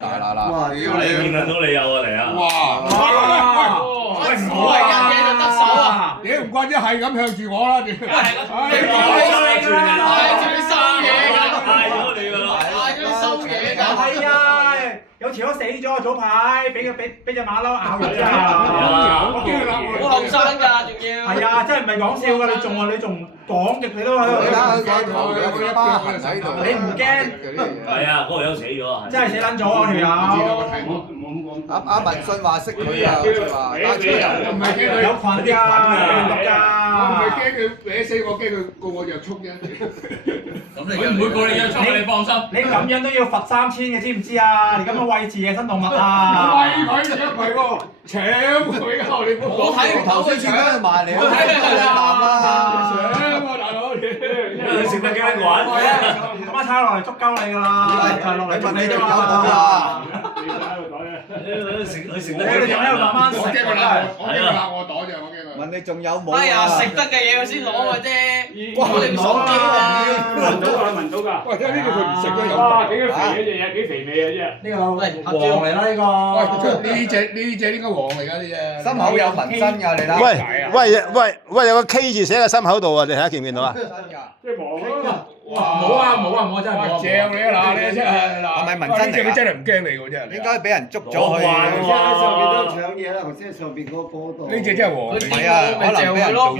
嗱，見到你有啊嚟啊！哇！喂，唔好係一嘢就得手啊！屌唔怪之係咁向住我啦，屌！你講住你啦，仲要收嘢㗎，嗌咗你㗎啦！嗌咗你收嘢㗎。係啊，有條友死咗啊！早排俾隻馬騮咬咗啊！好後生㗎，仲要。係啊，真係唔係講笑㗎！你仲講極你都喺度。你唔驚？係啊，嗰個友死咗啊！真係死撚咗啊！條友。阿文信話識佢啊，話單車我唔係驚佢有菌㗎，我唔係驚佢搲死我，驚佢告我約束啫。佢唔會告你約束，你放心。你咁樣都要罰3000嘅，知唔知啊？你咁樣餵飼野生動物啊！喂佢搶佢喎，搶佢啊！你我睇唔到佢頭先搶搶。埋嚟，我搶啦。啊大佬！你食得幾多玩？咁啊，差落嚟捉鳩你㗎啦！就落嚟捉你啫嘛！食得你仲喺度慢慢食我驚佢鬧我袋啫，我驚佢。問你仲有冇？哎呀，食得嘅嘢佢先攞嘅啫，我哋唔爽啲啊！聞到㗎。喂，睇呢個佢唔食都有。哇！幾肥嗰隻嘢，幾肥味啊！呢個黃嚟啦呢個。喂，呢隻應該黃嚟㗎呢隻。心口有紋身㗎，你睇。喂，有個 K 字寫喺心口度啊！你睇下見唔見到啊？即係黃咯。冇啊！我真係冇。正你啊嗱，你真係嗱。係咪紋身嚟㗎？你真係唔驚你喎真係。應該俾人捉咗攞去。慣喎上邊都搶嘢啦，頭先上邊嗰度。呢隻真係黃。唔係啊，可能俾人做咗。